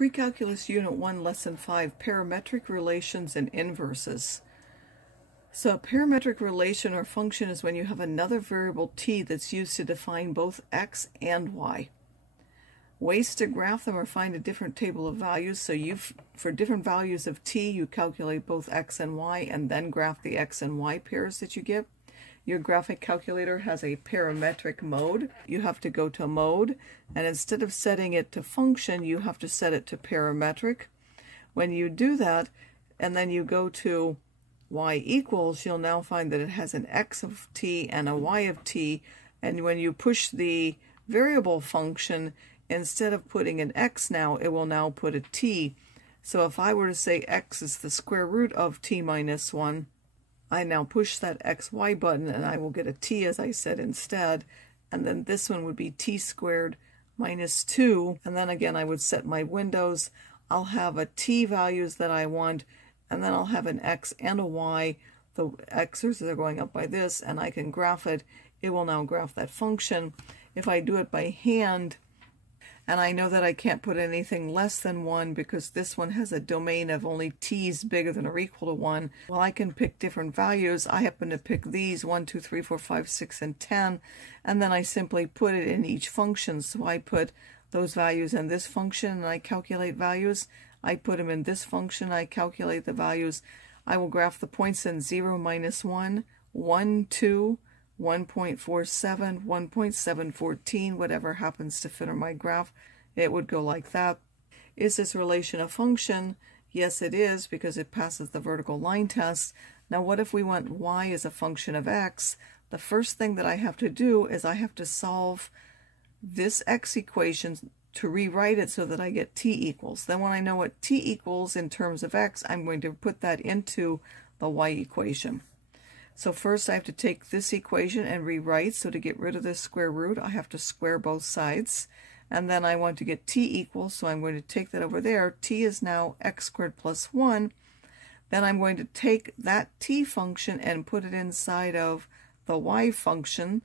Pre-Calculus Unit 1, Lesson 5, Parametric Relations and Inverses. So a parametric relation or function is when you have another variable t that's used to define both x and y. Ways to graph them or find a different table of values. So for different values of t, you calculate both x and y and then graph the x and y pairs that you get. Your graphic calculator has a parametric mode. You have to go to mode, and instead of setting it to function, you have to set it to parametric. When you do that, and then you go to y equals, you'll now find that it has an x of t and a y of t, and when you push the variable function, instead of putting an x now, it will now put a t. So if I were to say x is the square root of t minus 1, I now push that xy button and I will get a t, as I said, instead. And then this one would be t squared minus 2. And then again, I would set my windows. I'll have a t values that I want, and then I'll have an x and a y. The x's are going up by this, and I can graph it. It will now graph that function. If I do it by hand, and I know that I can't put anything less than 1 because this one has a domain of only t's bigger than or equal to 1. Well, I can pick different values. I happen to pick these 1, 2, 3, 4, 5, 6, and 10, and then I simply put it in each function. So I put those values in this function and I calculate values. I put them in this function, I calculate the values. I will graph the points in 0, minus 1, 1, 2, 1.47, 1.714, whatever happens to fit on my graph. It would go like that. Is this relation a function? Yes, it is, because it passes the vertical line test. Now, what if we want y as a function of x? The first thing that I have to do is I have to solve this x equation to rewrite it so that I get t equals. Then when I know what t equals in terms of x, I'm going to put that into the y equation. So first I have to take this equation and rewrite. So to get rid of this square root, I have to square both sides. And then I want to get t equals, so I'm going to take that over there. T is now x squared plus 1. Then I'm going to take that t function and put it inside of the y function.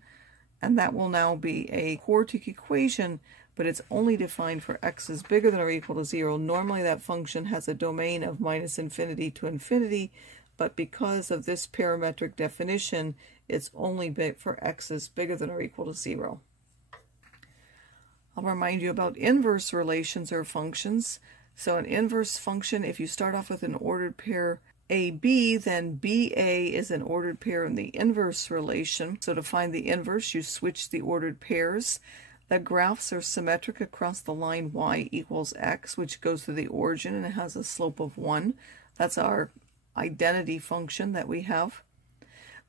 And that will now be a quartic equation, but it's only defined for x is bigger than or equal to 0. Normally that function has a domain of minus infinity to infinity, but because of this parametric definition, it's only for x is bigger than or equal to 0. I'll remind you about inverse relations or functions. So an inverse function, if you start off with an ordered pair AB, then BA is an ordered pair in the inverse relation. So to find the inverse, you switch the ordered pairs. The graphs are symmetric across the line y equals x, which goes through the origin and it has a slope of 1. That's our identity function that we have.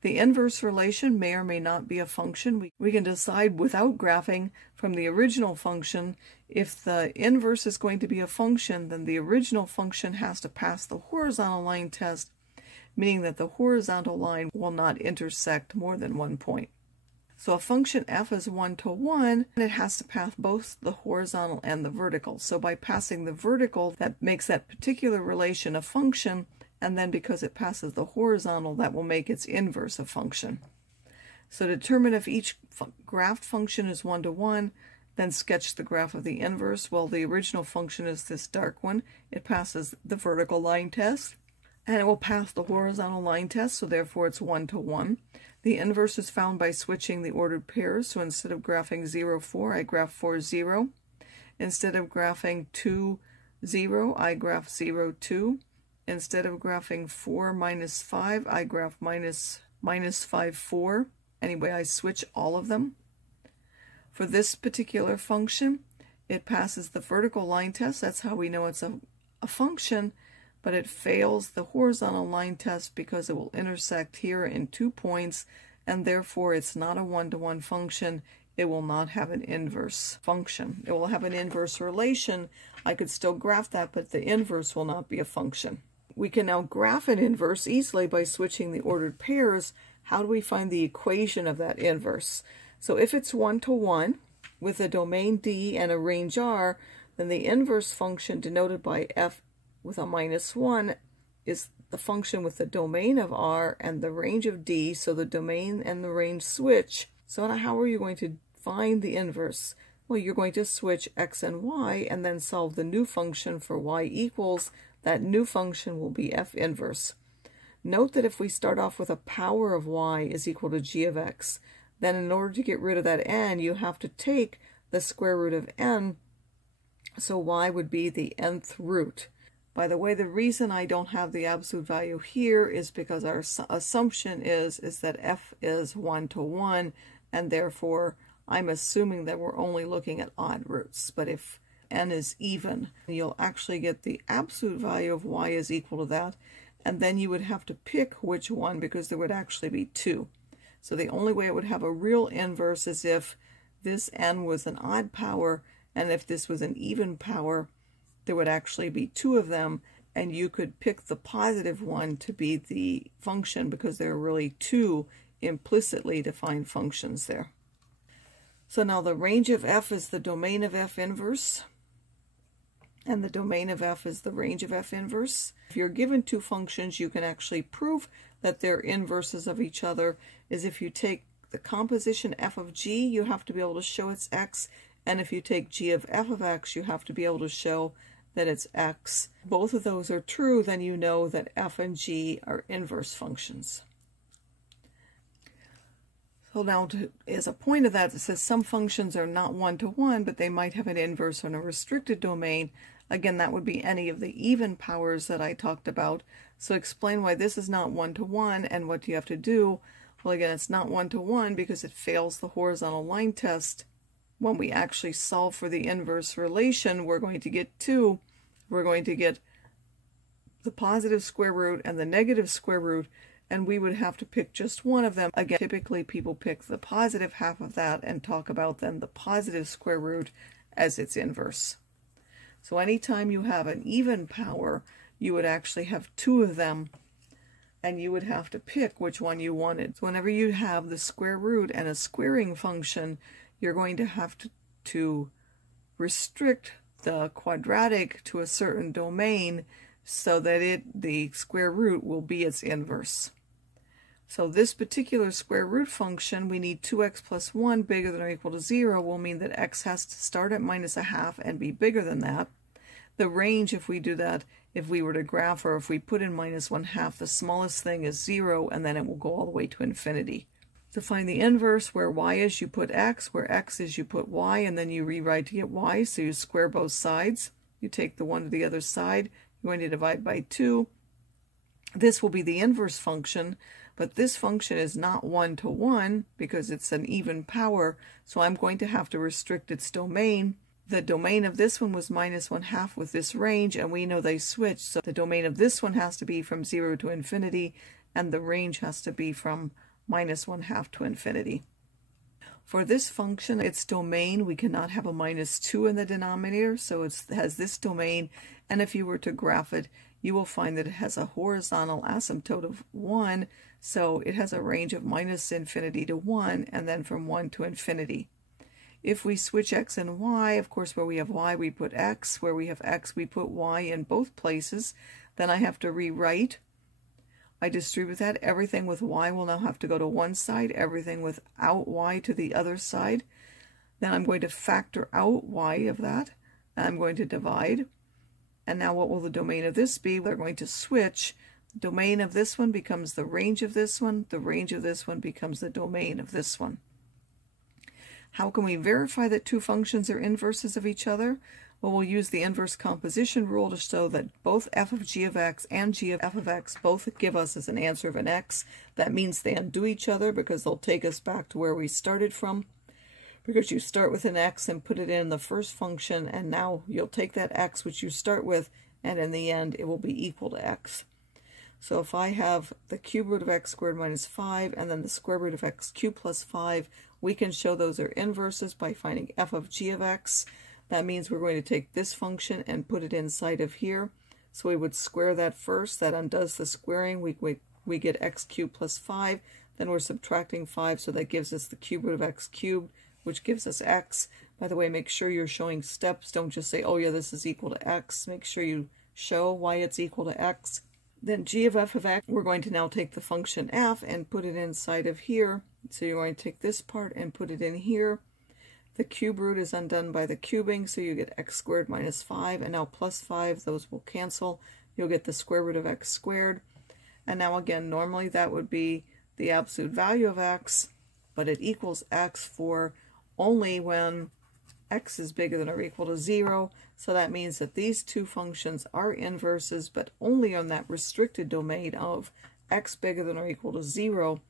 The inverse relation may or may not be a function. We can decide without graphing from the original function. If the inverse is going to be a function, then the original function has to pass the horizontal line test, meaning that the horizontal line will not intersect more than one point. So a function f is 1 to 1, and it has to pass both the horizontal and the vertical. So by passing the vertical, that makes that particular relation a function, and then because it passes the horizontal, that will make its inverse a function. So determine if each graphed function is 1 to 1, then sketch the graph of the inverse. Well, the original function is this dark one. It passes the vertical line test, and it will pass the horizontal line test, so therefore it's 1 to 1. The inverse is found by switching the ordered pairs, so instead of graphing 0, 4, I graph 4, 0. Instead of graphing 2, 0, I graph 0, 2. Instead of graphing 4, minus 5, I graph minus 5, 4. Anyway, I switch all of them. For this particular function, it passes the vertical line test. That's how we know it's a function, but it fails the horizontal line test because it will intersect here in 2 points, and therefore it's not a one-to-one function. It will not have an inverse function. It will have an inverse relation. I could still graph that, but the inverse will not be a function. We can now graph an inverse easily by switching the ordered pairs. How do we find the equation of that inverse? So if it's 1 to 1 with a domain D and a range R, then the inverse function denoted by f with a minus 1 is the function with the domain of R and the range of D, so the domain and the range switch. So how are you going to find the inverse? Well, you're going to switch x and y and then solve the new function for y equals. That new function will be f inverse. Note that if we start off with a power of y is equal to g of x, then in order to get rid of that n, you have to take the square root of n, so y would be the nth root. By the way, the reason I don't have the absolute value here is because our assumption is that f is 1 to 1, and therefore I'm assuming that we're only looking at odd roots. But if n is even, you'll actually get the absolute value of y is equal to that, and then you would have to pick which one because there would actually be two. So the only way it would have a real inverse is if this n was an odd power, and if this was an even power, there would actually be two of them, and you could pick the positive one to be the function because there are really two implicitly defined functions there. So now the range of f is the domain of f inverse, and the domain of f is the range of f inverse. If you're given two functions, you can actually prove that they're inverses of each other. Is if you take the composition f of g, you have to be able to show it's x, and if you take g of f of x, you have to be able to show that it's x. Both of those are true, then you know that f and g are inverse functions. So now, as a point of that, it says some functions are not one-to-one, but they might have an inverse on a restricted domain. Again, that would be any of the even powers that I talked about. So explain why this is not one-to-one, and what do you have to do? Well, again, it's not one-to-one because it fails the horizontal line test. When we actually solve for the inverse relation, we're going to get two. We're going to get the positive square root and the negative square root, and we would have to pick just one of them. Again, typically people pick the positive half of that and talk about then the positive square root as its inverse. So anytime you have an even power, you would actually have two of them, and you would have to pick which one you wanted. So whenever you have the square root and a squaring function, you're going to have to restrict the quadratic to a certain domain so that the square root will be its inverse. So this particular square root function, we need 2x plus 1 bigger than or equal to 0 will mean that x has to start at minus a half and be bigger than that. The range, if we do that, if we were to graph, or if we put in minus 1/2, the smallest thing is 0, and then it will go all the way to infinity. To find the inverse, where y is, you put x, where x is, you put y, and then you rewrite to get y, so you square both sides. You take the one to the other side, you're going to divide by 2. This will be the inverse function, but this function is not one-to-one because it's an even power, so I'm going to have to restrict its domain. The domain of this one was minus 1/2 with this range, and we know they switch, so the domain of this one has to be from 0 to infinity, and the range has to be from minus 1/2 to infinity. For this function, its domain, we cannot have a minus 2 in the denominator, so it has this domain, and if you were to graph it, you will find that it has a horizontal asymptote of 1, so it has a range of minus infinity to 1, and then from 1 to infinity. If we switch x and y, of course, where we have y, we put x. Where we have x, we put y in both places. Then I have to rewrite. I distribute that. Everything with y will now have to go to one side. Everything without y to the other side. Then I'm going to factor out y of that. And I'm going to divide. And now what will the domain of this be? We're going to switch. The domain of this one becomes the range of this one. The range of this one becomes the domain of this one. How can we verify that two functions are inverses of each other? Well, we'll use the inverse composition rule to show that both f of g of x and g of f of x both give us as an answer of an x. That means they undo each other because they'll take us back to where we started from. Because you start with an x and put it in the first function, and now you'll take that x which you start with, and in the end it will be equal to x. So if I have the cube root of x squared minus 5 and then the square root of x cubed plus 5, we can show those are inverses by finding f of g of x. That means we're going to take this function and put it inside of here. So we would square that first. That undoes the squaring. We get x cubed plus 5. Then we're subtracting 5, so that gives us the cube root of x cubed, which gives us x. By the way, make sure you're showing steps. Don't just say, oh yeah, this is equal to x. Make sure you show why it's equal to x. Then g of f of x, we're going to now take the function f and put it inside of here. So you're going to take this part and put it in here. The cube root is undone by the cubing, so you get x squared minus 5, and now plus 5, those will cancel. You'll get the square root of x squared. And now again, normally that would be the absolute value of x, but it equals x for only when x is bigger than or equal to 0. So that means that these two functions are inverses, but only on that restricted domain of x bigger than or equal to 0.